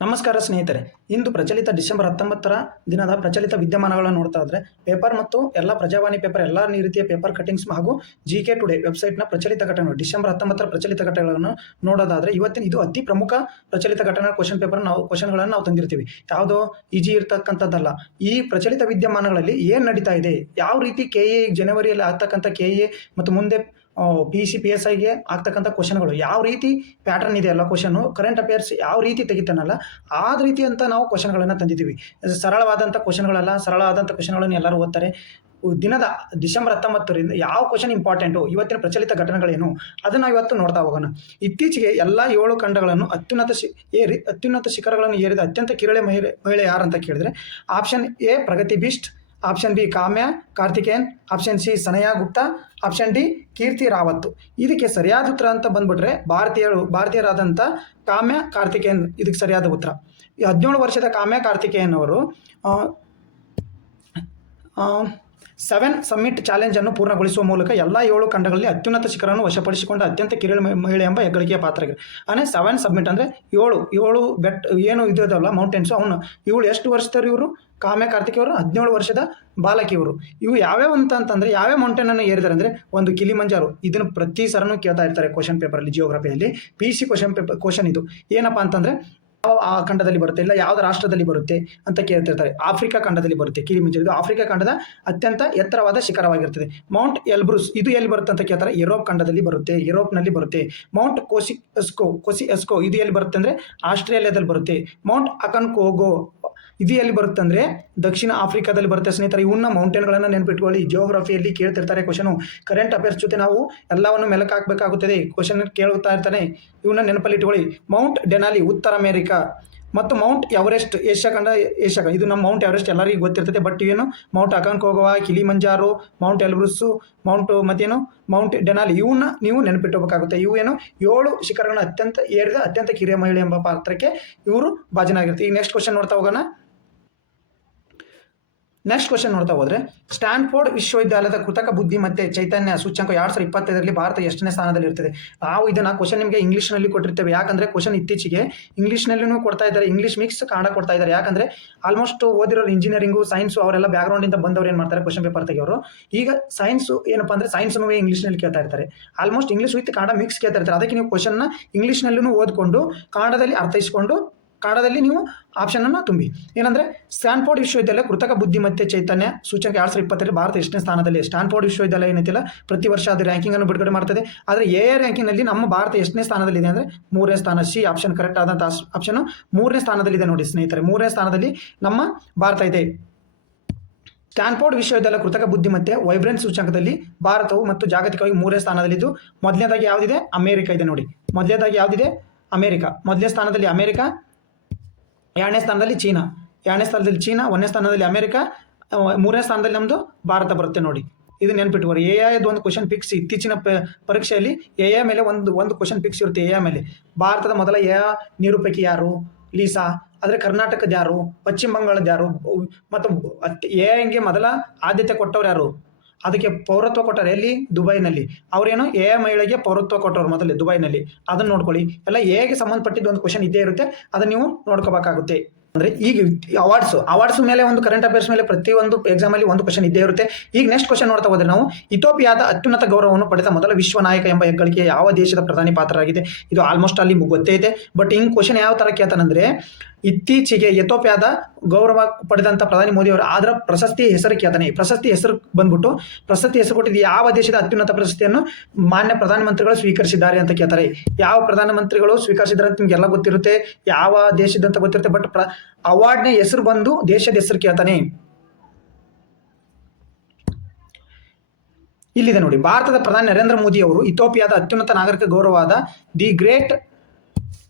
ನಮಸ್ಕಾರ ಸ್ನೇಹಿತರೆ. ಇಂದು ಪ್ರಚಲಿತ ಡಿಸೆಂಬರ್ 19ರ ದಿನದ ಪ್ರಚಲಿತ ವಿದ್ಯಮಾನಗಳನ್ನು ನೋಡ್ತಾ ಇದ್ರೆ ಪೇಪರ್ ಮತ್ತು ಎಲ್ಲ ಪ್ರಜಾವಾಣಿ ಪೇಪರ್ ಎಲ್ಲ ರೀತಿಯ ಪೇಪರ್ ಕಟಿಂಗ್ಸ್ ಹಾಗೂ ಜಿಕೆ ಟುಡೇ ವೆಬ್ಸೈಟ್ನ ಪ್ರಚಲಿತ ಘಟನೆಗಳು ಡಿಸೆಂಬರ್ 19ರ ಪ್ರಚಲಿತ ಘಟನೆಗಳನ್ನು ನೋಡೋದಾದ್ರೆ ಇವತ್ತಿನ ಇದು ಅತಿ ಪ್ರಮುಖ ಪ್ರಚಲಿತ ಘಟನೆ ಕ್ವಶನ್ಗಳನ್ನು ನಾವು ತಂದಿರ್ತೀವಿ. ಯಾವುದೋ ಈಜಿ ಇರ್ತಕ್ಕಂಥದ್ದಲ್ಲ. ಈ ಪ್ರಚಲಿತ ವಿದ್ಯಮಾನಗಳಲ್ಲಿ ಏನು ನಡೀತಾ ಇದೆ, ಯಾವ ರೀತಿ ಕೆಎ ಜನವರಿಯಲ್ಲಿ ಆಗ್ತಕ್ಕಂಥ ಕೆಎ ಮತ್ತು ಮುಂದೆ PEC PSIಗೆ ಆಗ್ತಕ್ಕಂಥ ಕ್ವಶನ್ಗಳು ಯಾವ ರೀತಿ ಪ್ಯಾಟರ್ನ್ ಇದೆ ಅಲ್ಲ, ಕ್ವಶನ್ನು ಕರೆಂಟ್ ಅಫೇರ್ಸ್ ಯಾವ ರೀತಿ ತೆಗಿತಾನಲ್ಲ ಆ ರೀತಿ ಅಂತ ನಾವು ಕ್ವಶನ್ಗಳನ್ನು ತಂದಿದ್ದೀವಿ. ಸರಳವಾದಂಥ ಕ್ವಶನ್ಗಳಲ್ಲ, ಸರಳವಾದಂಥ ಕ್ವಶನ್ಗಳನ್ನು ಎಲ್ಲರೂ ಓದ್ತಾರೆ. ದಿನದ ಡಿಸೆಂಬರ್ 19ರಿಂದ ಯಾವ ಕ್ವಶನ್ ಇಂಪಾರ್ಟೆಂಟು, ಇವತ್ತಿನ ಪ್ರಚಲಿತ ಘಟನೆಗಳೇನು ಅದನ್ನು ಇವತ್ತು ನೋಡ್ತಾ ಹೋಗೋಣ. ಇತ್ತೀಚೆಗೆ ಎಲ್ಲ 7 ಖಂಡಗಳನ್ನು ಅತ್ಯುನ್ನತ ಶಿಖರಗಳನ್ನು ಏರಿದ ಅತ್ಯಂತ ಕಿರಳೆ ಮಹಿಳೆ ಯಾರಂತ ಕೇಳಿದರೆ option A Pragati Bisht, option B Kaamya Karthikeyan, option C Sanaya Gupta, option D Kirti Rawat. ಇದಕ್ಕೆ ಸರಿಯಾದ ಉತ್ತರ ಅಂತ ಬಂದ್ಬಿಟ್ರೆ ಭಾರತೀಯರಾದಂಥ ಕಾಮ್ಯ ಕಾರ್ತಿಕೇಯನ್ ಇದಕ್ಕೆ ಸರಿಯಾದ ಉತ್ತರ. ಈ 17 ವರ್ಷದ ಕಾಮ್ಯ ಕಾರ್ತಿಕೇಯನ್ ಅವರು 7 ಸಮ್ಮಿಟ್ ಚಾಲೆಂಜನ್ನು ಪೂರ್ಣಗೊಳಿಸುವ ಮೂಲಕ ಎಲ್ಲ 7 ಖಂಡಗಳಲ್ಲಿ ಅತ್ಯುನ್ನತ ಶಿಖರವನ್ನು ವಶಪಡಿಸಿಕೊಂಡ ಅತ್ಯಂತ ಕಿರಿಯ ಮಹಿಳೆ ಎಂಬ ಹೆಗ್ಗಳಿಕೆಯ ಪಾತ್ರಗಳು. ಅಂದರೆ 7 ಸಬ್ಮಿಟ್ ಅಂದರೆ 7 ಬೆಟ್ ಏನು ಇದಲ್ಲ ಮೌಂಟೇನ್ಸು, ಅವನು ಇವಳು ಎಷ್ಟು ವರ್ಷದವರು ಇವರು ಕಾಮ್ಯ ಕಾರ್ತಿಕ್ ಅವರು 17 ವರ್ಷದ ಬಾಲಕಿಯವರು. ಇವು ಯಾವ್ಯಾವ ಅಂತಂದರೆ ಯಾವ್ಯಾವ ಮೌಂಟೇನನ್ನು ಏರಿದ್ದಾರೆ ಅಂದರೆ ಒಂದು ಕಿಲಿಮಂಜಾರೋ. ಇದನ್ನು ಪ್ರತಿ ಸರನು ಕೇಳ್ತಾ ಇರ್ತಾರೆ ಕ್ವಶನ್ ಪೇಪರಲ್ಲಿ, ಜಿಯೋಗ್ರಫಿಯಲ್ಲಿ PEC ಕ್ವಶನ್ ಇದು ಏನಪ್ಪ ಅಂತಂದರೆ ಆ ಖಂಡದಲ್ಲಿ ಬರುತ್ತೆ, ಇಲ್ಲ ಯಾವುದೇ ರಾಷ್ಟ್ರದಲ್ಲಿ ಬರುತ್ತೆ ಅಂತ ಕೇಳ್ತಿರ್ತಾರೆ. ಆಫ್ರಿಕಾ ಖಂಡದಲ್ಲಿ ಬರುತ್ತೆ ಕಿಲಿಮಂಜಾರೋ. ಇದು ಆಫ್ರಿಕಾ ಖಂಡದ ಅತ್ಯಂತ ಎತ್ತರವಾದ ಶಿಖರವಾಗಿರ್ತದೆ. ಮೌಂಟ್ ಎಲ್ಬ್ರೂಸ್ ಇದು ಎಲ್ಲಿ ಬರುತ್ತೆ ಅಂತ ಕೇಳ್ತಾರೆ, ಯುರೋಪ್ ಖಂಡದಲ್ಲಿ ಬರುತ್ತೆ, ಯುರೋಪ್ನಲ್ಲಿ ಬರುತ್ತೆ. ಮೌಂಟ್ ಕೊಸಿಎಸ್ಕೋ ಇದು ಎಲ್ಲಿ ಬರುತ್ತೆ ಅಂದರೆ ಆಸ್ಟ್ರೇಲಿಯಾದಲ್ಲಿ ಬರುತ್ತೆ. ಮೌಂಟ್ ಅಕನ್ಕೋಗೋ ಇದು ಎಲ್ಲಿ ಬರುತ್ತೆ ಅಂದರೆ ದಕ್ಷಿಣ ಆಫ್ರಿಕಾದಲ್ಲಿ ಬರುತ್ತೆ. ಸ್ನೇಹಿತರೆ, ಇವನ್ನ ಮೌಂಟೇನ್ಗಳನ್ನು ನೆನಪಿಟ್ಕೊಳ್ಳಿ. ಜಿಯೋಗ್ರಫಿಯಲ್ಲಿ ಕೇಳ್ತಿರ್ತಾರೆ ಕ್ವಶನು. ಕರೆಂಟ್ ಅಫೇರ್ಸ್ ಜೊತೆ ನಾವು ಎಲ್ಲವನ್ನು ಮೆಲುಕು ಹಾಕಬೇಕಾಗುತ್ತದೆ. ಕ್ವಶನ್ ಕೇಳ್ತಾ ಇರ್ತಾನೆ, ಇವನ್ನ ನೆನಪಲ್ಲಿ ಇಟ್ಕೊಳ್ಳಿ. ಮೌಂಟ್ ಡೆನಾಲಿ ಉತ್ತರ ಅಮೇರಿಕಾ ಮತ್ತು ಮೌಂಟ್ ಎವರೆಸ್ಟ್ ಏಷ್ಯಾ ಇದು ನಮ್ಮ ಮೌಂಟ್ ಎವರೆಸ್ಟ್ ಎಲ್ಲರಿಗೂ ಗೊತ್ತಿರ್ತದೆ. ಬಟ್ ಇವೇನು ಮೌಂಟ್ ಅಕಾನ್ಕೋಗುವಾ, ಕಿಲಿಮಂಜಾರೋ, ಮೌಂಟ್ ಎಲ್ಬ್ರೂಸು, ಮೌಂಟ್ ಡೆನಾಲಿ ಇವನ್ನ ನೀವು ನೆನಪಿಟ್ಟಬೇಕಾಗುತ್ತೆ. ಇವು ಏನು 7 ಶಿಖರಗಳನ್ನು ಅತ್ಯಂತ ಕಿರಿಯ ಮಹಿಳೆ ಎಂಬ ಪಾತ್ರಕ್ಕೆ ಇವರು ಭಾಜನಾಗಿರುತ್ತೆ. ಈಗ ನೆಕ್ಸ್ಟ್ ಕ್ವಶನ್ ನೋಡ್ತಾ ಹೋಗೋಣ. ನೆಕ್ಸ್ಟ್ ಕ್ವಶನ್ ನೋಡ್ತಾ ಹೋದರೆ ಸ್ಟ್ಯಾನ್ಫೋರ್ಡ್ ವಿಶ್ವವಿದ್ಯಾಲಯದ ಕೃತಕ ಬುದ್ಧಿಮತ್ತೆ ಚೈತನ್ಯ ಸೂಚ್ಯಂಕ 2025ರಲ್ಲಿ ಭಾರತ ಎಷ್ಟನೇ ಸ್ಥಾನದಲ್ಲಿ ಇರ್ತದೆ. ನಾವು ಇದನ್ನು ಕ್ವಶನ್ ನಿಮಗೆ ಇಂಗ್ಲೀಷ್ನಲ್ಲಿ ಕೊಟ್ಟಿರ್ತೇವೆ. ಯಾಕಂದರೆ ಕ್ವಶನ್ ಇತ್ತೀಚೆಗೆ ಇಂಗ್ಲೀಷ್ನಲ್ಲೂ ಕೊಡ್ತಾ ಇದ್ದಾರೆ, ಇಂಗ್ಲೀಷ್ ಮಿಕ್ಸ್ ಕನ್ನಡ ಕೊಡ್ತಾ ಇದ್ದಾರೆ. ಯಾಕಂದರೆ ಆಲ್ಮೋಸ್ಟ್ ಓದಿರೋರು ಇಂಜಿನಿಯರಿಂಗು ಸೈನ್ಸು ಅವರೆಲ್ಲ ಬ್ಯಾಕ್ಗ್ರೌಂಡಿಂದ ಬಂದವರು ಏನು ಮಾಡ್ತಾರೆ ಕ್ವಶನ್ ಪೇಪರ್ ತೆಗೆಯೋರು. ಈಗ ಸೈನ್ಸು ಏನಪ್ಪ ಅಂದರೆ ಸೈನ್ಸ್ನೂ ಇಂಗ್ಲೀಷ್ನಲ್ಲಿ ಕೇಳ್ತಾ ಇರ್ತಾರೆ, almost English with Kannada mix ಕೇಳ್ತಾ ಇರ್ತಾರೆ. ಅದಕ್ಕೆ ನೀವು ಕ್ವಶನ್ನ ಇಂಗ್ಲೀಷ್ನಲ್ಲೂ ಓದ್ಕೊಂಡು ಕನ್ನಡದಲ್ಲಿ ಅರ್ಥೈಸ್ಕೊಂಡು ಕನ್ನಡದಲ್ಲಿ ನೀವು ಆಪ್ಷನನ್ನು ತುಂಬಿ. ಏನಂದರೆ ಸ್ಟ್ಯಾನ್ಫೋರ್ಡ್ ವಿಶ್ವವಿದ್ಯಾಲಯ ಕೃತಕ ಬುದ್ಧಿಮತ್ತೆ ಚೈತನ್ಯ ಸೂಚ್ಯಂಕ 2020ರಲ್ಲಿ ಭಾರತ ಎಷ್ಟನೇ ಸ್ಥಾನದಲ್ಲಿ. ಸ್ಟ್ಯಾನ್ಫೋರ್ಡ್ ವಿಶ್ವವಿದ್ಯಾಲಯ ಏನೈತಿಲ್ಲ ಪ್ರತಿ ವರ್ಷ ಅದು ರ್ಯಾಂಕಿಂಗನ್ನು ಬಿಡುಗಡೆ ಮಾಡ್ತದೆ. ಆದರೆ ರ್ಯಾಂಕಿಂಗ್ನಲ್ಲಿ ನಮ್ಮ ಭಾರತ ಎಷ್ಟನೇ ಸ್ಥಾನದಲ್ಲಿದೆ ಅಂದರೆ 3ನೇ ಸ್ಥಾನ. ಸಿ ಆಪ್ಷನ್ ಕರೆಕ್ಟ್ ಆದಂಥ ಆಪ್ಷನು 3ನೇ ಸ್ಥಾನದಲ್ಲಿದೆ ನೋಡಿ ಸ್ನೇಹಿತರೆ. 3ನೇ ಸ್ಥಾನದಲ್ಲಿ ನಮ್ಮ ಭಾರತ ಇದೆ. ಸ್ಟ್ಯಾನ್ಫೋರ್ಡ್ ವಿಶ್ವವಿದ್ಯಾಲಯ ಕೃತಕ ಬುದ್ಧಿಮತ್ತೆ ವೈಬ್ರೆನ್ಸ್ ಸೂಚ್ಯಂಕದಲ್ಲಿ ಭಾರತವು ಮತ್ತು ಜಾಗತಿಕವಾಗಿ 3ನೇ ಸ್ಥಾನದಲ್ಲಿದ್ದು ಮೊದಲನೇದಾಗಿ ಯಾವುದಿದೆ ಅಮೇರಿಕಾ ಇದೆ ನೋಡಿ. ಮೊದಲನೇದಾಗಿ ಯಾವುದಿದೆ ಅಮೇರಿಕಾ. ಮೊದಲನೇ ಸ್ಥಾನದಲ್ಲಿ ಅಮೇರಿಕಾ, 2ನೇ ಸ್ಥಾನದಲ್ಲಿ ಚೀನಾ, 1ನೇ ಸ್ಥಾನದಲ್ಲಿ ಅಮೇರಿಕಾ, 3ನೇ ಸ್ಥಾನದಲ್ಲಿ ನಮ್ಮದು ಭಾರತ ಬರುತ್ತೆ ನೋಡಿ. ಇದು ನೆನ್ಪಿಟ್ಕೋರಿ. ಎಐದು ಒಂದು ಕ್ವಶನ್ ಫಿಕ್ಸ್. ಇತ್ತೀಚಿನ ಪರೀಕ್ಷೆಯಲ್ಲಿ ಎಐ ಮೇಲೆ ಒಂದು ಕ್ವಶನ್ ಫಿಕ್ಸ್ ಇರುತ್ತೆ. ಎಐ ಮೇಲೆ ಭಾರತದ ಮೊದಲ ನಿರೂಪಕಿ ಯಾರು, ಲೀಸಾ. ಆದರೆ ಕರ್ನಾಟಕದ ಯಾರು, ಪಶ್ಚಿಮ ಬಂಗಾಳದ ಯಾರು, ಮತ್ತು ಎಐಗೆ ಮೊದಲ ಆದ್ಯತೆ ಕೊಟ್ಟವ್ರು ಯಾರು, ಅದಕ್ಕೆ ಪೌರತ್ವ ಕೊಟ್ಟರು ಎಲ್ಲಿ ದುಬೈನಲ್ಲಿ. ಅವರೇನು ಮಹಿಳೆಗೆ ಪೌರತ್ವ ಕೊಟ್ಟವ್ರು ಮೊದಲೇ ದುಬೈನಲ್ಲಿ. ಅದನ್ನು ನೋಡ್ಕೊಳ್ಳಿ. ಎಲ್ಲ ಎಗೆ ಸಂಬಂಧಪಟ್ಟಿದ್ದು ಒಂದು ಕ್ವಶನ್ ಇದ್ದೇ ಇರುತ್ತೆ, ಅದನ್ನು ನೀವು ನೋಡ್ಕೋಬೇಕಾಗುತ್ತೆ. ಅಂದರೆ ಈಗ ಅವಾರ್ಡ್ಸ್ ಮೇಲೆ ಒಂದು ಕರೆಂಟ್ ಅಫೇರ್ಸ್ ಮೇಲೆ ಪ್ರತಿಯೊಂದು ಎಕ್ಸಾಮಲ್ಲಿ ಒಂದು ಕ್ವಶನ್ ಇದ್ದೇ ಇರುತ್ತೆ. ಈಗ ನೆಕ್ಸ್ಟ್ ಕ್ವಶನ್ ನೋಡ್ತಾ ಹೋದ್ರೆ ನಾವು ಇಥಿಯೋಪಿಯಾದ ಅತ್ಯುನ್ನತ ಗೌರವವನ್ನು ಪಡೆದ ಮೊದಲ ವಿಶ್ವ ನಾಯಕ ಎಂಬ ಹೆಗ್ಗಳಿಕೆ ಯಾವ ದೇಶದ ಪ್ರಧಾನಿ ಪಾತ್ರರಾಗಿದೆ. ಇದು ಆಲ್ಮೋಸ್ಟ್ ಅಲ್ಲಿ ಗೊತ್ತೇ ಇದೆ. ಬಟ್ ಹಿಂಗೆ ಕ್ವಶನ್ ಯಾವ ಥರ ಕೇಳ್ತಾನಂದರೆ ಇತ್ತೀಚೆಗೆ ಇಥಿಯೋಪಿಯಾದ ಗೌರವ ಪಡೆದಂಥ ಪ್ರಧಾನಿ ಮೋದಿ ಅವರು ಅದರ ಪ್ರಶಸ್ತಿ ಹೆಸರು ಕೇಳ್ತಾನೆ. ಪ್ರಶಸ್ತಿ ಹೆಸರು ಕೊಟ್ಟಿದ್ದು ಯಾವ ದೇಶದ ಅತ್ಯುನ್ನತ ಪ್ರಶಸ್ತಿಯನ್ನು ಮಾನ್ಯ ಪ್ರಧಾನಮಂತ್ರಿಗಳು ಸ್ವೀಕರಿಸಿದ್ದಾರೆ ಅಂತ ಕೇಳ್ತಾರೆ. ಯಾವ ಪ್ರಧಾನಮಂತ್ರಿಗಳು ಸ್ವೀಕರಿಸಿದ್ದಾರೆ ಅಂತ ನಿಮಗೆಲ್ಲ ಗೊತ್ತಿರುತ್ತೆ, ಯಾವ ದೇಶದಂತ ಗೊತ್ತಿರುತ್ತೆ. ಬಟ್ ಅವಾರ್ಡ್ನ ಹೆಸರು ಬಂದು ದೇಶದ ಹೆಸರು ಕೇಳ್ತಾನೆ. ಇಲ್ಲಿದೆ ನೋಡಿ, ಭಾರತದ ಪ್ರಧಾನಿ ನರೇಂದ್ರ ಮೋದಿ ಅವರು ಇಥಿಯೋಪಿಯಾದ ಅತ್ಯುನ್ನತ ನಾಗರಿಕ ಗೌರವವಾದ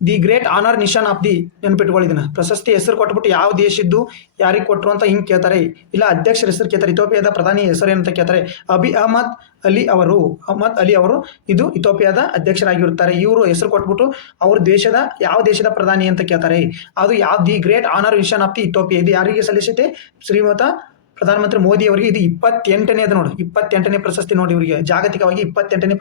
the great honour Nishan of the ನೆನಪಿಟ್ಕೊಳ್ಳಿದನ ಪ್ರಶಸ್ತಿ ಹೆಸರು ಕೊಟ್ಬಿಟ್ಟು ಯಾವ ದೇಶದ್ದು ಯಾರಿಗೆ ಕೊಟ್ಟರು ಅಂತ ಹಿಂಗೆ ಕೇಳ್ತಾರೆ. ಇಲ್ಲ ಅಧ್ಯಕ್ಷರ ಹೆಸರು ಕೇಳ್ತಾರೆ. ಇಥಿಯೋಪಿಯಾದ ಪ್ರಧಾನಿ ಹೆಸರು ಏನಂತ ಕೇಳ್ತಾರೆ. ಅಹಮದ್ ಅಲಿ ಅವರು ಇದು ಇಥಿಯೋಪಿಯಾದ ಅಧ್ಯಕ್ಷರಾಗಿರುತ್ತಾರೆ. ಇವರು ಹೆಸರು ಕೊಟ್ಬಿಟ್ಟು ಅವ್ರ ಯಾವ ದೇಶದ ಪ್ರಧಾನಿ ಅಂತ ಕೇಳ್ತಾರೆ. ಅದು the great honour Nishan of the Ethiopia. ಇದು ಯಾರಿಗೆ ಸಲ್ಲಿಸುತ್ತೆ, ಶ್ರೀಮತ ಪ್ರಧಾನಮಂತ್ರಿ ಮೋದಿ ಅವರಿಗೆ ಇದು 28ನೇ ಅದು ನೋಡಿ, 28ನೇ ಪ್ರಶಸ್ತಿ ನೋಡಿ. ಇವರಿಗೆ ಜಾಗತಿಕವಾಗಿ 28ನೇ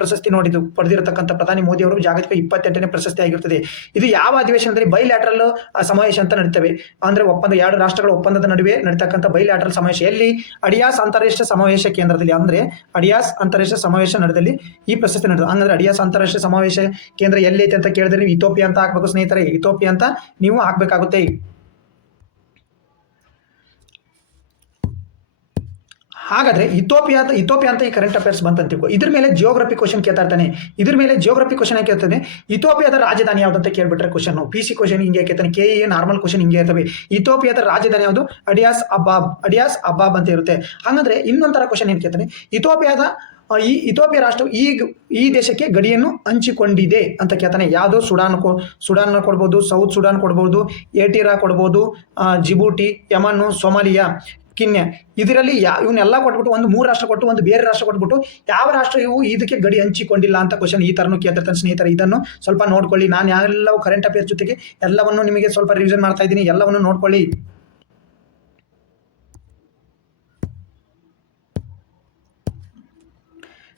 ಪ್ರಶಸ್ತಿ ನೋಡಿದ್ದು ಪಡೆದಿರತಕ್ಕಂಥ ಪ್ರಧಾನಿ ಮೋದಿ ಅವರು ಜಾಗತಿಕ 28ನೇ ಪ್ರಶಸ್ತಿ ಆಗಿರುತ್ತದೆ. ಇದು ಯಾವ ಅಧಿವೇಶನದಲ್ಲಿ ಬೈಲ್ಯಾಟ್ರಲ್ ಸಮಾವೇಶ ಅಂತ ನಡೀತವೆ, ಅಂದ್ರೆ ಎರಡು ರಾಷ್ಟ್ರಗಳ ಒಪ್ಪಂದದ ನಡುವೆ ನಡೀತಕ್ಕಂಥ ಬೈಲ್ಯಾಟ್ರಲ್ ಸಮಾವೇಶ. ಎಲ್ಲಿ? ಅಡಿಯಾಸ್ ಅಂತಾರಾಷ್ಟ್ರೀಯ ಸಮಾವೇಶ ಕೇಂದ್ರದಲ್ಲಿ, ಅಂದ್ರೆ ಅಡಿಯಾಸ್ ಅಂತಾರಾಷ್ಟ್ರೀಯ ಸಮಾವೇಶ ನಡೆದಲ್ಲಿ ಈ ಪ್ರಶಸ್ತಿ ನಡೆದು. ಹಂಗಂದ್ರೆ ಅಡಿಯಾಸ್ ಅಂತಾರಾಷ್ಟ್ರೀಯ ಸಮಾವೇಶ ಕೇಂದ್ರ ಎಲ್ಲೈತೆ ಅಂತ ಕೇಳಿದ್ರೆ ನೀವು ಇಥೋಪಿಯಾ ಅಂತ ಹಾಕ್ಬೇಕು ಸ್ನೇಹಿತರೆ, ಇಥೋಪಿಯಾ ಅಂತ ನೀವು ಹಾಕ್ಬೇಕಾಗುತ್ತೆ. ಹಾಗಾದ್ರೆ ಇಥೋಪಿಯಾ ಅಂತ ಈ ಕರೆಂಟ್ ಅಫೇರ್ಸ್ ಬಂತಂತ ಇದ್ರ ಮೇಲೆ ಜಿಯೋಗ್ರಫಿ ಕ್ವಶನ್ ಕೇಳ್ತಾ ಇರ್ತಾನೆ. ಇದ್ರ ಮೇಲೆ ಜಿಯೋಗ್ರಫಿ ಕ್ವಶನ್ ಕೇಳ್ತಾನೆ, ಇಥೋಪಿಯಾದ ರಾಜಧಾನಿ ಯಾವ್ದು ಅಂತ ಕೇಳ್ಬಿಟ್ರೆ ಕ್ವಶನ್ PC ಕ್ವಶನ್ ಹಿಂಗೆ ಕೇಳ್ತಾನೆ, KE ನಾರ್ಮಲ್ ಕ್ವಶನ್ ಹಿಂಗೆ ಇರ್ತವೆ. ಇಥೋಪಿಯಾದ ರಾಜಧಾನಿ ಯಾವುದು? ಅಡಿಯಾಸ್ ಅಬಾಬ್ ಅಂತ ಇರುತ್ತೆ. ಹಾಗಂದ್ರೆ ಇನ್ನೊಂಥರ ಕ್ವಶನ್ ಏನ್ ಕೇಳ್ತಾನೆ, ಇಥೋಪಿಯಾ ರಾಷ್ಟ್ರವು ಈ ದೇಶಕ್ಕೆ ಗಡಿಯನ್ನು ಹಂಚಿಕೊಂಡಿದೆ ಅಂತ ಕೇಳ್ತಾನೆ. ಯಾವುದು? ಸುಡಾನ್ ಕೊಡ್ಬೋದು, ಸೌತ್ ಸುಡಾನ್ ಕೊಡ್ಬೋದು, ಏಟಿರಾ ಕೊಡ್ಬೋದು, ಜಿಬೂಟಿ, ಯಮನ್, ಸೊಮಾಲಿಯಾ, ಕಿನ್ಯ. ಇದರಲ್ಲಿ ಇವನ್ನೆಲ್ಲ ಕೊಟ್ಬಿಟ್ಟು ಒಂದು 3 ರಾಷ್ಟ್ರ ಕೊಟ್ಟು ಒಂದು ಬೇರೆ ರಾಷ್ಟ್ರ ಕೊಟ್ಬಿಟ್ಟು ಯಾವ ರಾಷ್ಟ್ರ ಇವು ಇದಕ್ಕೆ ಗಡಿ ಹಂಚಿಕೊಂಡಿಲ್ಲ ಅಂತ ಕ್ವಶನ್ ಈ ತರನು ಕೇಳ್ತಿರ್ತಾನೆ ಸ್ನೇಹಿತರೆ. ಇದನ್ನು ಸ್ವಲ್ಪ ನೋಡ್ಕೊಳ್ಳಿ. ನಾನು ಎಲ್ಲವೂ ಕರೆಂಟ್ ಅಫೇರ್ಸ್ ಜೊತೆಗೆ ಎಲ್ಲವನ್ನು ನಿಮಗೆ ಸ್ವಲ್ಪ ರಿವಿಷನ್ ಮಾಡ್ತಾ ಇದ್ದೀನಿ, ಎಲ್ಲವನ್ನು ನೋಡ್ಕೊಳ್ಳಿ.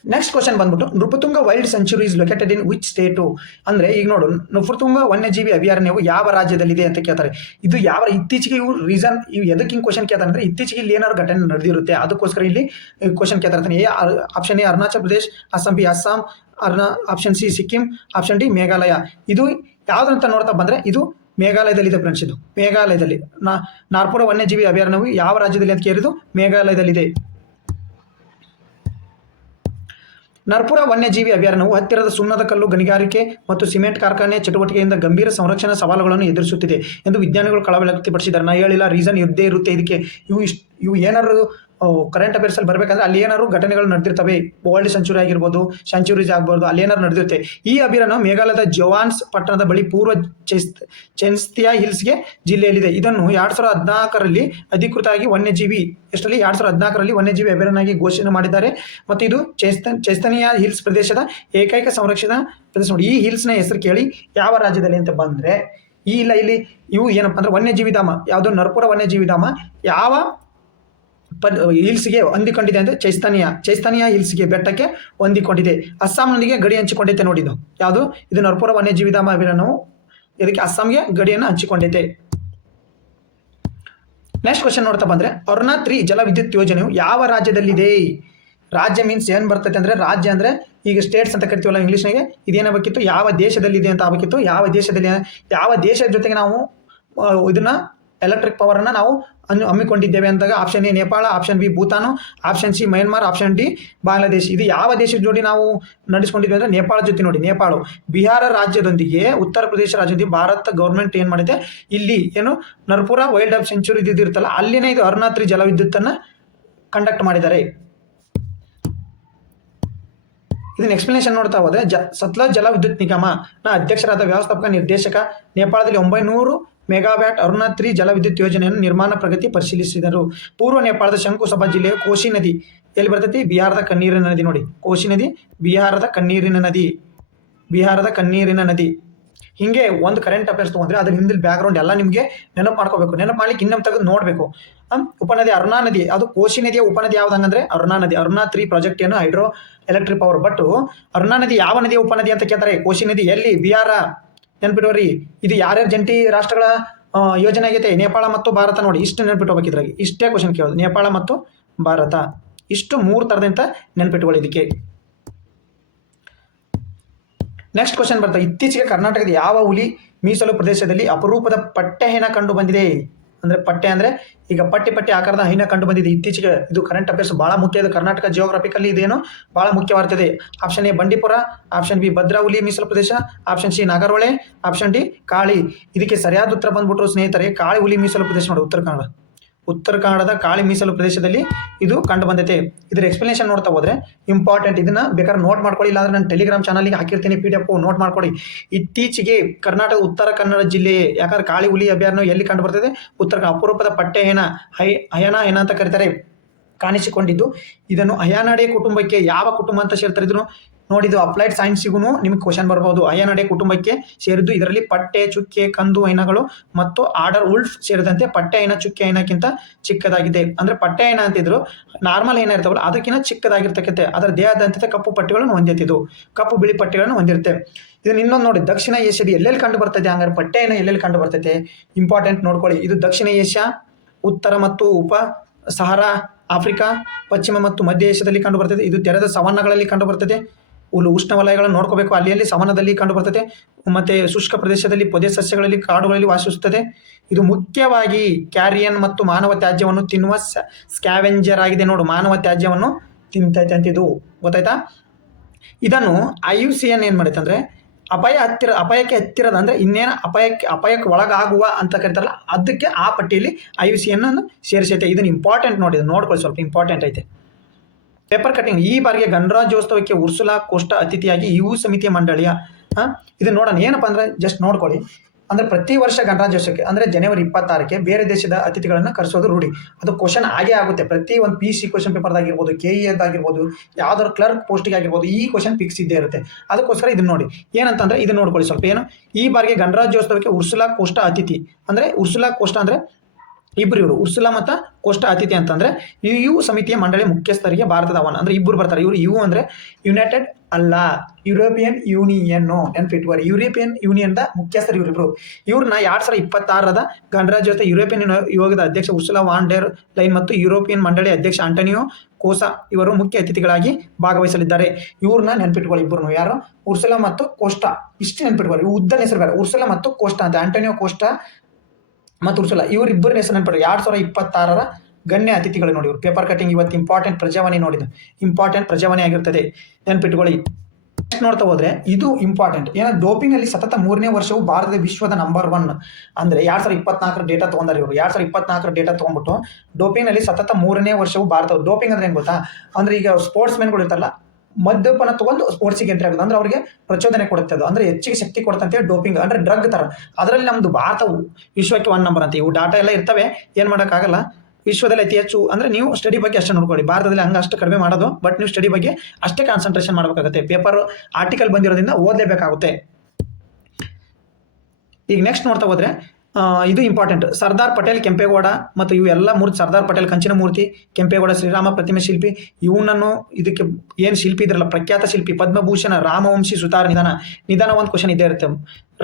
ನೆಕ್ಸ್ಟ್ ಕ್ವಶನ್ ಬಂದ್ಬಿಟ್ಟು, Nrupatunga wild century is located in which state? ಅಂದ್ರೆ ಈಗ ನೋಡು, ನೃಪತುಂಗ ವನ್ಯಜೀವಿ ಅಭಯಾರಣ್ಯವು ಯಾವ ರಾಜ್ಯದಲ್ಲಿದೆ ಅಂತ ಕೇಳ್ತಾರೆ. ಇದು ಇತ್ತೀಚೆಗೆ ಇವು ಎದಕ್ಕೆ ಹಿಂಗೆ ಕ್ವಶನ್ ಕೇಳ್ತಾರೆ ಅಂದ್ರೆ ಇತ್ತೀಚೆಗೆ ಇಲ್ಲಿ ಏನಾದ್ರು ಘಟನೆ ನಡೆದಿರುತ್ತೆ, ಅದಕ್ಕೋಸ್ಕರ ಇಲ್ಲಿ ಕ್ವಶನ್ ಕೇಳ್ತಾರೆ. Option A Arunachal Pradesh, B Assam, option C Sikkim, option D Meghalaya. ಇದು ಯಾವ್ದಂತ ನೋಡ್ತಾ ಬಂದ್ರೆ ಇದು ಮೇಘಾಲಯದಲ್ಲಿದೆ ಫ್ರೆಂಡ್ಸ್. ಇದು ಮೇಘಾಲಯದಲ್ಲಿ ನಾರ್ಪುರ ವನ್ಯಜೀವಿ ಅಭಯಾರಣ್ಯವು ಯಾವ ರಾಜ್ಯದಲ್ಲಿ ಅಂತ ಕೇಳಿದ್ದು ಮೇಘಾಲಯದಲ್ಲಿದೆ. ನರ್ಪುರ ವನ್ಯಜೀವಿ ಅಭಯಾರಣ್ಯವು ಹತ್ತಿರದ ಸುಣ್ಣದ ಕಲ್ಲು ಗಣಿಗಾರಿಕೆ ಮತ್ತು ಸಿಮೆಂಟ್ ಕಾರ್ಖಾನೆ ಚಟುವಟಿಕೆಯಿಂದ ಗಂಭೀರ ಸಂರಕ್ಷಣಾ ಸವಾಲುಗಳನ್ನು ಎದುರಿಸುತ್ತಿದೆ ಎಂದು ವಿಜ್ಞಾನಿಗಳು ಕಳವಳ ವ್ಯಕ್ತಪಡಿಸಿದ್ದಾರೆ. ನಾ ಹೇಳಿಲ್ಲ, ರೀಸನ್ ಇದ್ದೇ ಇರುತ್ತೆ ಇದಕ್ಕೆ. ಇವು ಏನಾದ್ರು ಕರೆಂಟ್ ಅಫೇರ್ಸ್ ಅಲ್ಲಿ ಬರ್ಬೇಕಂದ್ರೆ ಅಲ್ಲಿ ಏನಾದ್ರು ಘಟನೆಗಳು ನಡೆದಿರ್ತವೆ. ವರ್ಲ್ಡ್ ಸೆಂಚುರಿ ಆಗಿರ್ಬೋದು, ಸೆಂಚುರೀಸ್ ಆಗ್ಬೋದು, ಅಲ್ಲಿ ಏನಾದ್ರು ನಡೆದಿರುತ್ತೆ. ಈ ಅಭಯಾರಣ್ಯ ಮೇಘಾಲಯದ ಜವಾನ್ಸ್ ಪಟ್ಟಣದ ಬಳಿ ಪೂರ್ವ ಚೆನ್ಸ್ತಿಯಾ ಹಿಲ್ಸ್ಗೆ ಜಿಲ್ಲೆಯಲ್ಲಿದೆ. ಇದನ್ನು 2014ರಲ್ಲಿ ಅಧಿಕೃತವಾಗಿ ವನ್ಯಜೀವಿ 2014ರಲ್ಲಿ ವನ್ಯಜೀವಿ ಅಭಯಾರಣ್ಯವಾಗಿ ಘೋಷಣೆ ಮಾಡಿದ್ದಾರೆ. ಮತ್ತು ಇದು ಚೆಸ್ತನಿಯಾ ಹಿಲ್ಸ್ ಪ್ರದೇಶದ ಏಕೈಕ ಸಂರಕ್ಷಣಾ ಪ್ರದೇಶ. ನೋಡಿ, ಈ ಹಿಲ್ಸ್ನ ಹೆಸರು ಕೇಳಿ ಯಾವ ರಾಜ್ಯದಲ್ಲಿ ಅಂತ ಬಂದ್ರೆ ಇಲ್ಲಿ ಇವು ಏನಪ್ಪಾ ಅಂದ್ರೆ ವನ್ಯಜೀವಿ ಧಾಮ ಯಾವುದು? ನರ್ಪುರ ವನ್ಯಜೀವಿ ಧಾಮ ಯಾವ ಹಿಲ್ಸ್ಗೆ ಹೊಂದಿಕೊಂಡಿದೆ ಅಂದ್ರೆ ಚೈಸ್ತನಿಯಾ ಹಿಲ್ಸ್ಗೆ ಬೆಟ್ಟಕ್ಕೆ ಹೊಂದಿಕೊಂಡಿದೆ. ಅಸ್ಸಾಂನೊಂದಿಗೆ ಗಡಿ ಹಂಚಿಕೊಂಡೈತೆ ನೋಡಿದ್ದು ಯಾವುದು? ಇದು ನರ್ಪುರ ವನ್ಯಜೀವಿ ಧಾಮ ಅಭಯಾರಣ್ಯವು ಇದಕ್ಕೆ ಅಸ್ಸಾಂಗೆ ಗಡಿಯನ್ನು ಹಂಚಿಕೊಂಡೈತೆ. ನೆಕ್ಸ್ಟ್ ಕ್ವಶನ್ ನೋಡ್ತಾ ಬಂದ್ರೆ, ಅರುಣಾ 3 ಜಲ ವಿದ್ಯುತ್ ಯೋಜನೆಯು ಯಾವ ರಾಜ್ಯದಲ್ಲಿದೆ? ರಾಜ್ಯ ಮೀನ್ಸ್ ಏನ್ ಬರ್ತೈತೆ ಅಂದ್ರೆ, ರಾಜ್ಯ ಅಂದ್ರೆ ಈಗ ಸ್ಟೇಟ್ಸ್ ಅಂತ ಕರಿತೀವಲ್ಲ ಇಂಗ್ಲೀಷ್ನಾಗೆ, ಇದೇನಾಗಬೇಕಿತ್ತು ಯಾವ ದೇಶದಲ್ಲಿದೆ ಅಂತ ಆಗಬೇಕಿತ್ತು. ಯಾವ ದೇಶದ ಜೊತೆಗೆ ನಾವು ಇದನ್ನ ಎಲೆಕ್ಟ್ರಿಕ್ ಪವರ್ ಅನ್ನ ನಾವು ಹಮ್ಮಿಕೊಂಡಿದ್ದೇವೆ ಅಂದಾಗ option A Nepal, option B Bhutan, option C Myanmar, option D Bangladesh. ಇದು ಯಾವ ದೇಶದ ಜೋಡಿ ನಾವು ನಡೆಸ್ಕೊಂಡಿದ್ವಿ ಅಂದ್ರೆ ನೇಪಾಳ ಜೊತೆ. ನೋಡಿ, ನೇಪಾಳ ಬಿಹಾರ ರಾಜ್ಯದೊಂದಿಗೆ ಉತ್ತರ ಪ್ರದೇಶ ರಾಜ್ಯದೊಂದಿಗೆ ಭಾರತ ಗೌರ್ಮೆಂಟ್ ಏನ್ ಮಾಡಿದೆ, ಇಲ್ಲಿ ಏನು ನರ್ಪುರ ವೈಲ್ಡ್ ಲೈಫ್ ಸೆಂಚುರಿ ಇದಿರುತ್ತಲ್ಲ ಅಲ್ಲಿನೇ ಇದು ಅರುಣಾ 3 ಜಲ ವಿದ್ಯುತ್ ಅನ್ನ ಕಂಡಕ್ಟ್ ಮಾಡಿದ್ದಾರೆ. ಇದನ್ನ ಎಕ್ಸ್ಪ್ಲನೇಷನ್ ನೋಡ್ತಾ ಹೋದ್ರೆ, ಸತ್ಲಜ್ ಜಲ ವಿದ್ಯುತ್ ನಿಗಮ ಅಧ್ಯಕ್ಷರಾದ ವ್ಯವಸ್ಥಾಪಕ ನಿರ್ದೇಶಕ ನೇಪಾಳದಲ್ಲಿ 900 ಮೆಗಾವ್ಯಾಟ್ ಅರುಣಾ 3 ಜಲ ವಿದ್ಯುತ್ ಯೋಜನೆಯನ್ನು ನಿರ್ಮಾಣ ಪ್ರಗತಿ ಪರಿಶೀಲಿಸಿದರು. ಪೂರ್ವ ನೇಪಾಳದ ಶಂಕುಸಭಾ ಜಿಲ್ಲೆಯ ಕೋಶಿ ನದಿ ಎಲ್ಲಿ ಬರ್ತೈತಿ? ಬಿಹಾರದ ಕಣ್ಣೀರಿನ ನದಿ. ನೋಡಿ, ಕೋಶಿ ನದಿ ಬಿಹಾರದ ಕಣ್ಣೀರಿನ ನದಿ. ಹಿಂಗೆ ಒಂದು ಕರೆಂಟ್ ಅಫೇರ್ಸ್ ತಗೊಂಡ್ರೆ ಅದ್ರ ಹಿಂದಿನ ಬ್ಯಾಕ್ಗ್ರೌಂಡ್ ಎಲ್ಲ ನಿಮಗೆ ನೆನಪು ಮಾಡ್ಕೋಬೇಕು. ನೆನಪು ಮಾಡ್ಲಿಕ್ಕೆ ಇನ್ನೊಂದು ತೆಗೆದು ನೋಡಬೇಕು. ಉಪನದಿ ಅರುಣಾ ನದಿ, ಅದು ಕೋಶಿ ನದಿಯ ಉಪನದಿ ಯಾವ್ದು ಹಂಗಂದ್ರೆ ಅರುಣಾ ನದಿ. ಅರುಣಾ 3 ಪ್ರಾಜೆಕ್ಟ್ ಏನು hydro electric power. But Aruna ನದಿ ಯಾವ ನದಿಯ ಉಪನದಿ ಅಂತ ಕೇಳ್ತಾರೆ. ಕೋಶಿ ನದಿ ಎಲ್ಲಿ? ಬಿಹಾರ. ನೆನ್ಪಿಟ್ಟವ್ರಿ, ಇದು ಯಾರ್ಯಾರು ಜಂಟಿ ರಾಷ್ಟ್ರಗಳ ಯೋಜನೆ ಆಗೈತೆ? ನೇಪಾಳ ಮತ್ತು ಭಾರತ. ನೋಡಿ, ಇಷ್ಟು ನೆನ್ಪಿಟ್ಕೋಬೇಕಿದ್ರಾಗಿ. ಇಷ್ಟೇ ಕ್ವಶನ್ ಕೇಳೋದು, ನೇಪಾಳ ಮತ್ತು ಭಾರತ. ಇಷ್ಟು 3 ಥರದಿಂದ ನೆನ್ಪಿಟ್ಕೊಳ್ಳಿ ಇದಕ್ಕೆ. ನೆಕ್ಸ್ಟ್ ಕ್ವಶನ್ ಬರ್ತಾ, ಇತ್ತೀಚೆಗೆ ಕರ್ನಾಟಕದ ಯಾವ ಹುಲಿ ಮೀಸಲು ಪ್ರದೇಶದಲ್ಲಿ ಅಪರೂಪದ ಪಟ್ಟೆ ಹೆಣ ಕಂಡು ಬಂದಿದೆ? ಅಂದ್ರೆ ಪಟ್ಟೆ ಅಂದ್ರೆ ಈಗ ಪಟ್ಟಿ ಆಕಾರದ ಹೈನ ಕಂಡು ಬಂದಿದೆ ಇತ್ತೀಚೆಗೆ. ಇದು ಕರೆಂಟ್ ಅಫೇರ್ಸ್ ಬಹಳ ಮುಖ್ಯ. ಇದು ಕರ್ನಾಟಕ ಜಿಯೋಗ್ರಫಿಕಲ್ಲಿ ಇದೇನು ಬಹಳ ಮುಖ್ಯವಾಗ್ತದೆ. Option A Bandipur, option B Bhadra ಹುಲಿ ಮೀಸಲು ಪ್ರದೇಶ, option C Nagarhole, option D Kali. ಇದಕ್ಕೆ ಸರಿಯಾದ ಉತ್ತರ ಬಂದ್ಬಿಟ್ರು ಸ್ನೇಹಿತರೆ, ಕಾಳಿ ಹುಲಿ ಮೀಸಲು ಪ್ರದೇಶ. ನೋಡಿ, ಉತ್ತರ ಕನ್ನಡದ ಕಾಳಿ ಮೀಸಲು ಪ್ರದೇಶದಲ್ಲಿ ಇದು ಕಂಡು ಬಂದೈತೆ. ಇದ್ರ ಎಕ್ಸ್ಪ್ಲನೇಷನ್ ನೋಡ್ತಾ ಹೋದ್ರೆ ಇಂಪಾರ್ಟೆಂಟ್. ಇದನ್ನ ಬೇಕಾದ್ರೆ ನೋಟ್ ಮಾಡ್ಕೊಳ್ಳಿ, ಇಲ್ಲಾಂದ್ರೆ ನಾನು ಟೆಲಿಗ್ರಾಮ್ ಚಾನಲ್ಗೆ ಹಾಕಿರ್ತೀನಿ PDF, ನೋಟ್ ಮಾಡ್ಕೊಳ್ಳಿ. ಇತ್ತೀಚೆಗೆ ಕರ್ನಾಟಕ ಉತ್ತರ ಕನ್ನಡ ಜಿಲ್ಲೆ, ಯಾಕಂದ್ರೆ ಕಾಳಿ ಹುಲಿ ಅಭಯಾರಣ್ಯ ಎಲ್ಲಿ ಕಂಡು ಬರ್ತದೆ? ಉತ್ತರ ಅಪರೂಪದ ಪಟ್ಟೆ ಹೆಣ ಹಯನ ಅಂತ ಕರೀತಾರೆ, ಕಾಣಿಸಿಕೊಂಡಿದ್ದು. ಇದನ್ನು ಹಯಾನಾಡೆ ಕುಟುಂಬಕ್ಕೆ ಯಾವ ಕುಟುಂಬ ಅಂತ ಸೇರ್ತಾರೆ? ಇದನ್ನು ನೋಡಿ ಇದು ಅಪ್ಲೈಡ್ ಸೈನ್ಸಿಗೂ ನಿಮಗೆ ಕ್ವಶನ್ ಬರ್ಬೋದು. ಅಯನಡೆ ಕುಟುಂಬಕ್ಕೆ ಸೇರಿದ್ದು. ಇದರಲ್ಲಿ ಪಟ್ಟೆ, ಚುಕ್ಕೆ, ಕಂದು ಹೈನಗಳು ಮತ್ತು ಆರ್ಡರ್ ಉಲ್ಫ್ ಸೇರಿದಂತೆ ಪಟ್ಟೆ ಹೈನ ಚುಕ್ಕೆ ಹೈನಕ್ಕಿಂತ ಚಿಕ್ಕದಾಗಿದೆ. ಅಂದ್ರೆ ಪಟ್ಟೆ ಹೈನ ಅಂತಿದ್ರು, ನಾರ್ಮಲ್ ಹೈನ ಇರ್ತಾವಲ್ಲ ಅದಕ್ಕಿಂತ ಚಿಕ್ಕದಾಗಿರ್ತಕ್ಕಂತೆ ಅದರ ದೇಹದಂತೆ ಕಪ್ಪು ಪಟ್ಟಿಗಳನ್ನು ಹೊಂದಿತ್ತು, ಕಪ್ಪು ಬಿಳಿ ಪಟ್ಟಿಗಳನ್ನು ಹೊಂದಿರುತ್ತೆ. ಇದನ್ನ ಇನ್ನೊಂದು ನೋಡಿ, ದಕ್ಷಿಣ ಏಷ್ಯಾದ ಎಲ್ಲೆಲ್ಲಿ ಕಂಡು ಬರ್ತದೆ ಹಂಗಾರೆ ಪಟ್ಟೆ ಹೈನ ಎಲ್ಲೆಲ್ಲಿ ಕಂಡು ಬರ್ತೈತೆ ಇಂಪಾರ್ಟೆಂಟ್ ನೋಡ್ಕೊಳ್ಳಿ. ಇದು ದಕ್ಷಿಣ ಏಷ್ಯಾ, ಉತ್ತರ ಮತ್ತು ಉಪ ಸಹಾರಾ ಆಫ್ರಿಕಾ, ಪಶ್ಚಿಮ ಮತ್ತು ಮಧ್ಯ ಏಷ್ಯಾದಲ್ಲಿ ಕಂಡು ಬರ್ತದೆ. ಇದು ತೆರೆದ ಸವನ್ನಗಳಲ್ಲಿ ಕಂಡು ಬರ್ತದೆ. ಉಷ್ಣವಲಯಗಳನ್ನು ನೋಡ್ಕೋಬೇಕು, ಅಲ್ಲಿ ಸವನದಲ್ಲಿ ಕಂಡು ಬರ್ತದೆ. ಮತ್ತೆ ಶುಷ್ಕ ಪ್ರದೇಶದಲ್ಲಿ ಪೊದೆ ಸಸ್ಯಗಳಲ್ಲಿ ಕಾಡುಗಳಲ್ಲಿ ವಾಸಿಸುತ್ತದೆ. ಇದು ಮುಖ್ಯವಾಗಿ ಕ್ಯಾರಿಯನ್ ಮತ್ತು ಮಾನವ ತ್ಯಾಜ್ಯವನ್ನು ತಿನ್ನುವ ಸ್ಕ್ಯಾವೆಂಜರ್ ಆಗಿದೆ. ನೋಡು, ಮಾನವ ತ್ಯಾಜ್ಯವನ್ನು ತಿಂತೈತೆ ಅಂತ ಇದು ಗೊತ್ತಾಯ್ತಾ. ಇದನ್ನು IUCN ಏನು ಮಾಡೈತೆ ಅಂದರೆ ಅಪಾಯಕ್ಕೆ ಹತ್ತಿರದ ಅಂದರೆ ಇನ್ನೇನು ಅಪಾಯಕ್ಕೆ ಒಳಗಾಗುವ ಅಂತ ಕರೀತಾರಲ್ಲ, ಅದಕ್ಕೆ ಆ ಪಟ್ಟಿಯಲ್ಲಿ IUCN ಅನ್ನು ಸೇರಿಸೈತೆ. ಇದನ್ನು ಇಂಪಾರ್ಟೆಂಟ್ ನೋಡಿ, ನೋಡ್ಕೊಳ್ಳಿ, ಸ್ವಲ್ಪ ಇಂಪಾರ್ಟೆಂಟ್ ಐತೆ. Paper cutting. ಈ ಬಾರಿಗೆ ಗಣರಾಜ್ಯೋತ್ಸವಕ್ಕೆ ಉರ್ಸುಲಾ ಕೋಸ್ಟಾ ಅತಿಥಿಯಾಗಿ EU ಸಮಿತಿಯ ಮಂಡಳಿಯ ಇದು ನೋಡೋಣ ಏನಪ್ಪ ಅಂದರೆ ಜಸ್ಟ್ ನೋಡ್ಕೊಳ್ಳಿ. ಅಂದರೆ ಪ್ರತಿ ವರ್ಷ ಗಣರಾಜ್ಯೋತ್ಸವಕ್ಕೆ ಅಂದರೆ ಜನವರಿ 26ಕ್ಕೆ ಬೇರೆ ದೇಶದ ಅತಿಥಿಗಳನ್ನು ಕರೆಸೋದು ರೂಢಿ. ಅದು ಕ್ವಶನ್ ಆಗೇ ಆಗುತ್ತೆ. ಪ್ರತಿ ಒಂದು PC ಕ್ವಶನ್ ಪೇಪರ್ದಾಗಿರ್ಬೋದು, KE ಯಾವ್ದಾದ್ರು ಕ್ಲರ್ಕ್ ಪೋಸ್ಟಿಗೆ ಆಗಿರ್ಬೋದು, ಈ ಕ್ವಶನ್ ಫಿಕ್ಸ್ ಇದ್ದೇ ಇರುತ್ತೆ. ಅದಕ್ಕೋಸ್ಕರ ಇದನ್ನ ನೋಡಿ ಏನಂತಂದ್ರೆ ಇದು ನೋಡ್ಕೊಳ್ಳಿ ಸ್ವಲ್ಪ. ಏನು ಈ ಬಾರಿಗೆ ಗಣರಾಜ್ಯೋತ್ಸವಕ್ಕೆ ಉರ್ಸುಲಾ ಕೋಸ್ಟಾ ಅತಿಥಿ. ಅಂದರೆ ಉರ್ಸುಲಾ ಕೋಸ್ಟಾ ಅಂದರೆ ಇಬ್ಬರು, ಇವರು ಉರ್ಸುಲಾ ಮತ್ತು ಕೋಸ್ಟಾ ಅತಿಥಿ ಅಂತಂದ್ರೆ EU ಸಮಿತಿಯ ಮಂಡಳಿ ಮುಖ್ಯಸ್ಥರಿಗೆ ಭಾರತದ ಆಹ್ವಾನ. ಅಂದ್ರೆ ಇಬ್ಬರು ಬರ್ತಾರೆ. ಇವರು EU ಅಂದ್ರೆ ಯುನೈಟೆಡ್ ಅಲ್ಲ, ಯುರೋಪಿಯನ್ ಯೂನಿಯನ್ನು ನೆನ್ಪಿಟ್ಕೋರಿ. ಯುರೋಪಿಯನ್ ಯೂನಿಯನ್ದ ಮುಖ್ಯಸ್ಥರು ಇವರಿಬ್ರು. ಇವ್ರನ್ನ 2026ರ ಗಣರಾಜ್ಯೋತ್ಸವ ಯುರೋಪಿಯನ್ ನಿಯೋಗದ ಅಧ್ಯಕ್ಷ ಉರ್ಸುಲಾ ವಾನ್ ಡೆರ್ ಲೈನ್ ಮತ್ತು ಯುರೋಪಿಯನ್ ಮಂಡಳಿ ಅಧ್ಯಕ್ಷ ಆಂಟೋನಿಯೋ ಕೋಸಾ ಇವರು ಮುಖ್ಯ ಅತಿಥಿಗಳಾಗಿ ಭಾಗವಹಿಸಲಿದ್ದಾರೆ. ಇವ್ರನ್ನ ನೆನ್ಪಿಟ್ಕೊಳ್ಳಿ ಇಬ್ಬರು, ಯಾರು ಉರ್ಸುಲಾ ಮತ್ತು ಕೋಸ್ಟಾ. ಇಷ್ಟು ನೆನ್ಪಿಟ್ಕೊಳ್ಳಿ, ಉದ್ದನ ಹೆಸರು ಬೇರೆ. ಉರ್ಸುಲಾ ಮತ್ತು ಕೋಸ್ಟಾ ಅಂತ, ಆಂಟೋನಿಯೋ ಕೋಸ್ಟಾ ಮತ್ತು ಉರ್ಸುಲಾ ಇವರಿಬ್ಬರ ಹೆಸರು ನೆನ್ಪಿಟ್ರಿ. 2026ರ ಗಣ್ಯ ಅತಿಥಿಗಳು ನೋಡಿ ಇವರು. ಪೇಪರ್ ಕಟಿಂಗ್ ಇವತ್ತು ಇಂಪಾರ್ಟೆಂಟ್ ಪ್ರಜಾವಾಣಿ ನೋಡಿದ್ದು, ಇಂಪಾರ್ಟೆಂಟ್ ಪ್ರಜಾವಾಣಿ ಆಗಿರ್ತದೆ, ನೆನ್ಪಿಟ್ಕೊಳ್ಳಿ. ನೆಕ್ಸ್ಟ್ ನೋಡ್ತಾ ಹೋದ್ರೆ ಇದು ಇಂಪಾರ್ಟೆಂಟ್. ಏನೋ ಡೋಪಿಂಗ್ ಅಲ್ಲಿ ಸತತ 3ನೇ ವರ್ಷವು ಭಾರತದ ವಿಶ್ವದ ನಂಬರ್ 1 ಅಂದ್ರೆ 2024ರ ಡೇಟಾ ತಗೊಂಡಾರ ಇವರು. 2024ರ ಡೇಟಾ ತಗೊಂಡ್ಬಿಟ್ಟು ಡೋಪಿಂಗ್ ನಲ್ಲಿ ಸತತ 3ನೇ ವರ್ಷವು ಭಾರತ. ಡೋಪಿಂಗ್ ಅಂದ್ರೆ ಏನ್ ಗೊತ್ತಾ, ಅಂದ್ರೆ ಈಗ ಸ್ಪೋರ್ಟ್ಸ್ ಮೆನ್ಗಳು ಇರ್ತಾರಲ್ಲ, ಮದ್ಯಪಾನ ತಗೊಂಡು ಸ್ಪೋರ್ಟ್ಸಿಗೆ ಎಂಟ್ರಿ ಆಗೋದು, ಅಂದ್ರೆ ಅವರಿಗೆ ಪ್ರಚೋದನೆ ಕೊಡುತ್ತೆ. ಅದು ಅಂದ್ರೆ ಹೆಚ್ಚಿಗೆ ಶಕ್ತಿ ಕೊಡುತ್ತೆ ಡೋಪಿಂಗ್, ಅಂದ್ರೆ ಡ್ರಗ್ ತರ. ಅದರಲ್ಲಿ ನಮ್ದು ಭಾರತ ವಿಶ್ವಕ್ಕೆ 1 ನಂಬರ್ ಅಂತ. ಇವು ಡಾಟಾ ಎಲ್ಲ ಇರ್ತವೆ, ಏನ್ ಮಾಡೋಕ್ಕಾಗಲ್ಲ. ವಿಶ್ವದಲ್ಲಿ ಅತಿ ಹೆಚ್ಚು ಅಂದ್ರೆ ನೀವು ಸ್ಟಡಿ ಬಗ್ಗೆ ಅಷ್ಟೇ ನೋಡ್ಕೊಳ್ಳಿ. ಭಾರತದಲ್ಲಿ ಅಷ್ಟು ಕಡಿಮೆ ಮಾಡೋದು, ಬಟ್ ನೀವು ಸ್ಟಡಿ ಬಗ್ಗೆ ಅಷ್ಟೇ ಕಾನ್ಸಂಟ್ರೇಷನ್ ಮಾಡಬೇಕಾಗುತ್ತೆ. ಪೇಪರ್ ಆರ್ಟಿಕಲ್ ಬಂದಿರೋದ್ರಿಂದ ಓದಲೇಬೇಕಾಗುತ್ತೆ. ಈಗ ನೆಕ್ಸ್ಟ್ ನೋಡ್ತಾ ಹೋದ್ರೆ ಇದು ಇಂಪಾರ್ಟೆಂಟ್. ಸರ್ದಾರ್ ಪಟೇಲ್, ಕೆಂಪೇಗೌಡ ಮತ್ತು ಇವು ಎಲ್ಲ ಮೂರ್ತಿ. ಸರ್ದಾರ್ ಪಟೇಲ್ ಕಂಚಿನ ಮೂರ್ತಿ, ಕೆಂಪೇಗೌಡ ಶ್ರೀರಾಮ ಪ್ರತಿಮೆ ಶಿಲ್ಪಿ. ಇವನನ್ನು ಇದಕ್ಕೆ ಏನು ಶಿಲ್ಪಿ ಇದ್ರಲ್ಲ, ಪ್ರಖ್ಯಾತ ಶಿಲ್ಪಿ ಪದ್ಮಭೂಷಣ ರಾಮವಂಶಿ ಸುತಾರ್ ನಿಧಾನ ಒಂದು ಕ್ವಶನ್ ಇದ್ದೇ ಇರುತ್ತೆ.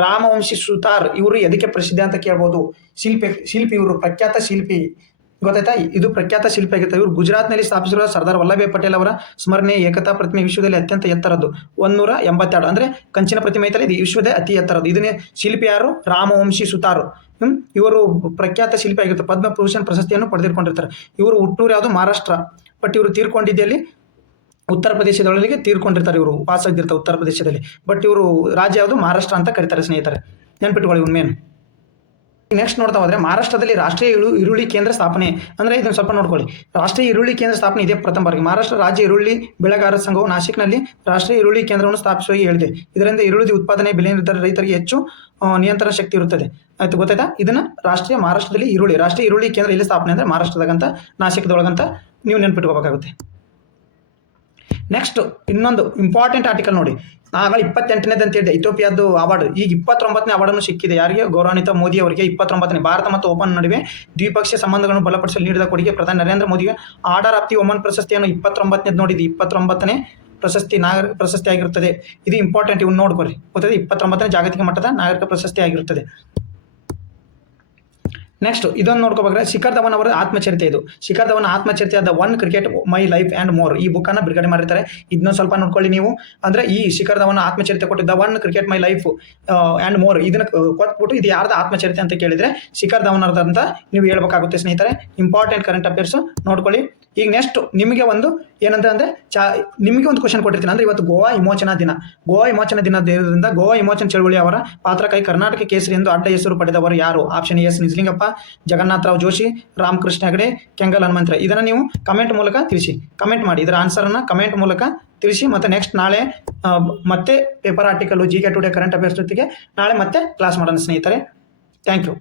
ರಾಮವಂಶಿ ಸುತಾರ್ ಇವರು ಎದಕ್ಕೆ ಪ್ರಸಿದ್ಧ ಅಂತ ಕೇಳ್ಬೋದು. ಶಿಲ್ಪಿ ಇವರು ಪ್ರಖ್ಯಾತ ಶಿಲ್ಪಿ, ಗೊತ್ತಾಯ್ತಾ. ಇದು ಪ್ರಖ್ಯಾತ ಶಿಲ್ಪಿ ಆಗಿರ್ತಾರೆ. ಇವರು ಗುಜರಾತ್ನಲ್ಲಿ ಸ್ಥಾಪಿಸಿರುವ ಸರ್ದಾರ್ ವಲ್ಲಭಾಯ್ ಪಟೇಲ್ ಅವರ ಸ್ಮರಣೆ ಏಕತಾ ಪ್ರತಿಮೆ ವಿಶ್ವದಲ್ಲಿ ಅತ್ಯಂತ ಎತ್ತರದ್ದು 182. ಅಂದ್ರೆ ಕಂಚಿನ ಪ್ರತಿಮೆ ಐತಲ್ಲ, ಇದು ವಿಶ್ವದ ಅತಿ ಎತ್ತರದ್ದು. ಇದನ್ನೇ ಶಿಲ್ಪಿ ಯಾರು, ರಾಮವಂಶಿ ಸುತಾರ್. ಇವರು ಪ್ರಖ್ಯಾತ ಶಿಲ್ಪಿ ಆಗಿರ್ತಾರೆ. ಪದ್ಮಭೂಷಣ್ ಪ್ರಶಸ್ತಿಯನ್ನು ಪಡೆದಿರ್ಕೊಂಡಿರ್ತಾರೆ. ಇವರು ಹುಟ್ಟೂರು ಯಾವುದು, ಮಹಾರಾಷ್ಟ್ರ. ಬಟ್ ಇವರು ತೀರ್ಕೊಂಡಿದ್ದಲ್ಲಿ ಉತ್ತರ ಪ್ರದೇಶದೊಳಗೆ ತೀರ್ಕೊಂಡಿರ್ತಾರೆ. ಇವರು ವಾಸ ಇದ್ದಿರ್ತಾರೆ ಉತ್ತರ ಪ್ರದೇಶದಲ್ಲಿ. ಬಟ್ ಇವರು ರಾಜ್ಯ ಯಾವುದು, ಮಹಾರಾಷ್ಟ್ರ ಅಂತ ಕರೀತಾರೆ ಸ್ನೇಹಿತರೆ, ನೆನ್ಪಿಟ್ಕೊಳ್ಳಿ ಉನ್ಮೇನು. ನೆಕ್ಸ್ಟ್ ನೋಡ್ತಾ ಹೋದ್ರೆ ಮಹಾರಾಷ್ಟ್ರದಲ್ಲಿ ರಾಷ್ಟ್ರೀಯ ಈರುಳ್ಳಿ ಕೇಂದ್ರ ಸ್ಥಾಪನೆ. ಅಂದ್ರೆ ಇದನ್ನು ಸ್ವಲ್ಪ ನೋಡ್ಕೊಳ್ಳಿ. ರಾಷ್ಟ್ರೀಯ ಈರುಳ್ಳಿ ಕೇಂದ್ರ ಸ್ಥಾಪನೆ ಇದೇ ಪ್ರಥಮ ಬಾರಿಗೆ. ಮಹಾರಾಷ್ಟ್ರ ರಾಜ್ಯ ಈರುಳ್ಳಿ ಬೆಳೆಗಾರರ ಸಂಘವು ನಾಸಿಕ್ನಲ್ಲಿ ರಾಷ್ಟ್ರೀಯ ಈರುಳ್ಳಿ ಕೇಂದ್ರವನ್ನು ಸ್ಥಾಪಿಸುವಾಗಿ ಹೇಳಿದೆ. ಇದರಿಂದ ಈರುಳ್ಳಿ ಉತ್ಪಾದನೆ ಬೆಲೆ ನಿರ್ಧಾರ ರೈತರಿಗೆ ಹೆಚ್ಚು ನಿಯಂತ್ರಣ ಶಕ್ತಿ ಇರುತ್ತದೆ. ಆಯ್ತು, ಗೊತ್ತಾಯ್ತಾ. ಇದನ್ನ ರಾಷ್ಟ್ರೀಯ ಈರುಳ್ಳಿ ಕೇಂದ್ರ ಎಲ್ಲಿ ಸ್ಥಾಪನೆ ಅಂದ್ರೆ ಮಹಾರಾಷ್ಟ್ರದಾಗಂತ, ನಾಸಿಕ್ದೊಳಗಂತ ನೀವು ನೆನ್ಪಿಟ್ಕೋಬೇಕಾಗುತ್ತೆ. ನೆಕ್ಸ್ಟ್ ಇನ್ನೊಂದು ಇಂಪಾರ್ಟೆಂಟ್ ಆರ್ಟಿಕಲ್ ನೋಡಿ. ಆಗ 28ನೇದು ಅಂತ ಹೇಳಿದೆ, ಇಥಿಯೋಪಿಯಾದ್ದು ಅವಾರ್ಡ್. ಈಗ 29ನೇ ಅವಾರ್ಡನ್ನು ಸಿಕ್ಕಿದೆ. ಯಾರಿಗೆ, ಗೌರವಾನ್ವಿತ ಮೋದಿ ಅವರಿಗೆ. 29ನೇ ಭಾರತ ಮತ್ತು ಒಮನ್ ನಡುವೆ ದ್ವಿಪಕ್ಷೀಯ ಸಂಬಂಧಗಳನ್ನು ಬಲಪಡಿಸಲು ನೀಡಿದ ಕೊಡುಗೆ ಪ್ರಧಾನಿ ನರೇಂದ್ರ ಮೋದಿಗೆ ಆರ್ಡರ್ ಆಫ್ ದಿ ಒಮನ್ ಪ್ರಶಸ್ತಿಯನ್ನು 29ನೇದು ನೋಡಿದ್ದು. 29ನೇ ಪ್ರಶಸ್ತಿ ನಾಗರಿಕ ಪ್ರಶಸ್ತಿ ಆಗಿರುತ್ತದೆ. ಇದು ಇಂಪಾರ್ಟೆಂಟ್, ಇವ್ನು ನೋಡ್ಕೊಳ್ಳಿ. ಗೊತ್ತಿದೆ, 29ನೇ ಜಾಗತಿಕ ಮಟ್ಟದ ನಾಗರಿಕ ಪ್ರಶಸ್ತಿ ಆಗಿರುತ್ತದೆ. ನೆಕ್ಸ್ಟ್ ಇದೊಂದು ನೋಡ್ಕೋಬೇಕಾದ್ರೆ ಶಿಖರ್ ಧವನ್ ಅವರ ಆತ್ಮಚರಿತೆ. ಇದು ಶಿಖರ್ ಧವನ್ ಆತ್ಮಚರಿತೆ ಆದ 1 cricket my life and more ಈ ಬುಕ್ಕನ್ನು ಬಿಡುಗಡೆ ಮಾಡಿರ್ತಾರೆ. ಇದನ್ನ ಸ್ವಲ್ಪ ನೋಡ್ಕೊಳ್ಳಿ ನೀವು. ಅಂದರೆ ಈ ಶಿಖರ್ ಧವನ್ ಆತ್ಮಚರಿತೆ ಕೊಟ್ಟಿದ್ದ 1 cricket my life and more ಇದನ್ನ ಕೊಟ್ಬಿಟ್ಟು ಇದು ಯಾರ್ದು ಆತ್ಮಚರಿತೆ ಅಂತ ಕೇಳಿದರೆ ಶಿಖರ್ ಧವನ್ ಅವ್ರದಂತ ನೀವು ಹೇಳ್ಬೇಕಾಗುತ್ತೆ ಸ್ನೇಹಿತರೆ. ಇಂಪಾರ್ಟೆಂಟ್ ಕರೆಂಟ್ ಅಫೇರ್ಸು ನೋಡ್ಕೊಳ್ಳಿ. ಈಗ ನೆಕ್ಸ್ಟ್ ನಿಮಗೆ ಒಂದು ಏನಂತ ಅಂದರೆ ನಿಮಗೆ ಒಂದು ಕ್ವಶನ್ ಕೊಟ್ಟಿರ್ತೀನಿ. ಅಂದರೆ ಇವತ್ತು ಗೋವಾ ವಿಮೋಚನಾ ದಿನ. ಗೋವಾ ವಿಮೋಚನಾ ದಿನದಿಂದ ಗೋವಾ ವಿಮೋಚನ ಚಳವಳಿ ಅವರ ಪಾತ್ರಕ್ಕಾಗಿ ಕರ್ನಾಟಕ ಕೇಸರಿ ಎಂದು ಅಡ್ಡ ಹೆಸರು ಪಡೆದವರು ಯಾರು? Option S Nijalingappa, Jagannathrao Joshi, Ramakrishna Hegde, Kengal Hanumantharao. ಇದನ್ನು ನೀವು ಕಮೆಂಟ್ ಮೂಲಕ ತಿಳಿಸಿ. ಕಮೆಂಟ್ ಮಾಡಿ, ಇದರ ಆನ್ಸರನ್ನು ಕಮೆಂಟ್ ಮೂಲಕ ತಿಳಿಸಿ. ಮತ್ತು ನೆಕ್ಸ್ಟ್ ನಾಳೆ ಮತ್ತೆ paper article, GK today current affairs ಜೊತೆಗೆ ನಾಳೆ ಮತ್ತೆ ಕ್ಲಾಸ್ ಮಾಡೋಣ ಸ್ನೇಹಿತರೆ. Thank you.